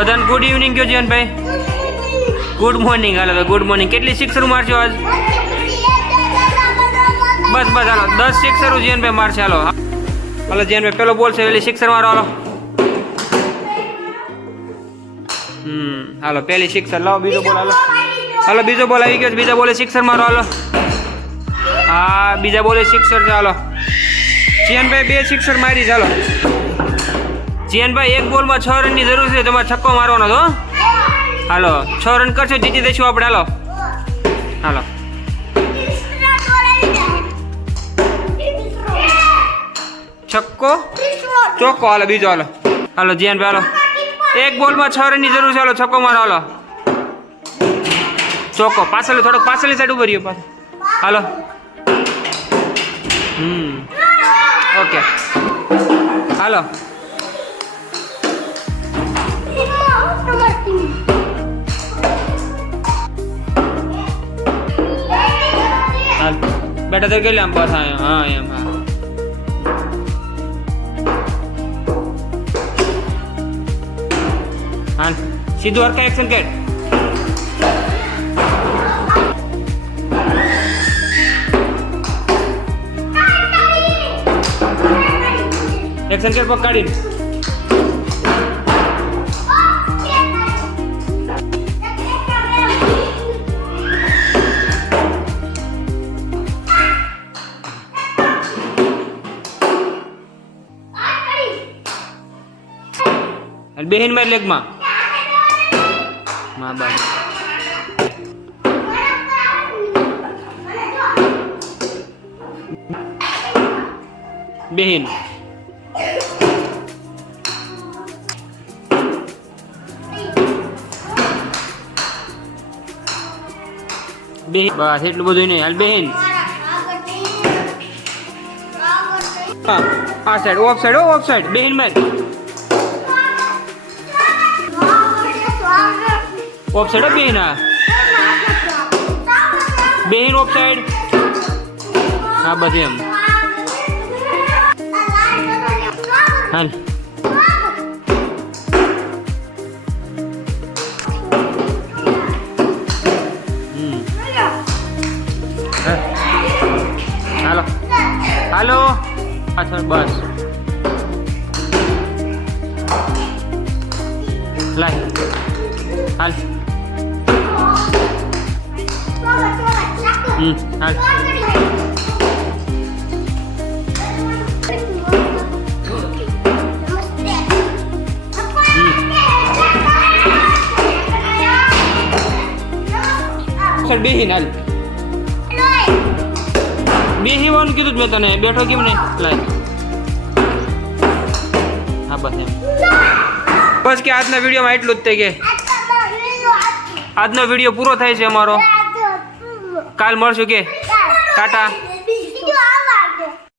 બધાને good evening કયો Jivanbhai. Good morning. હાલો ભાઈ ગુડ મોર્નિંગ. કેટલી સિક્સર મારશો આજ? બસ બસ હાલો 10 સિક્સર જીવનભાઈ મારશે. હાલો હાલો જીવનભાઈ પેલો બોલ છે પેલી સિક્સર મારો. હાલો હાલો પેલી સિક્સર લાવો. બીજો બોલ. હાલો હાલો બીજો બોલ આવી ગયો. બીજા બોલે સિક્સર મારો. હાલો હા બીજા બોલે સિક્સર છે. હાલો જીવનભાઈ 2 સિક્સર મારી. ચાલો જીવનભાઈ 1 બોલમાં 6 રનની જરૂર છે. તમારે છક્કો મારવાનો તો. હાલો 6 રન કરશો જીતી દઈશું આપણે. હાલો હાલો છક્કો ચોક્કો. હાલો બીજો. હાલો હાલો જીવનભાઈ હાલો 1 બોલમાં 6 રનની જરૂર છે. હાલો છક્કો મારો. હાલો ચોક્કો. પાછળ થોડોક પાછળની સાઈડ ઉભો રહ્યો પાછળ. હાલો ઓકે હાલો હાલ બેટા તો ગયેલા આમ બસ. હા એમ હા હાલ સીધું Harka action cat. Action cat પગ કાઢીને બેહીન મારી લેગમાં માં બાપ. બેહીન બેહીન બસ એટલું બધું નહીં. હાલ બેહીન આ side off side off side બેહીન માર. ઓફ સાઈડ બેહીન. હા બેહીન ઓફ સાઈડ. હા બસ એમ. હાલ હાલો હાલો પાછળ બસ. લાય હાલ હાલ બેહીન. હાલ બેહીવાનું કીધું મેં તને. બેઠો કેમ નહીં? લાય હા બસ એમ. બસ કે આજના વિડીયોમાં એટલું જ થઈ કે આજનો વિડીયો પૂરો થાય છે અમારો. કાલ મળશું કે ટાટા.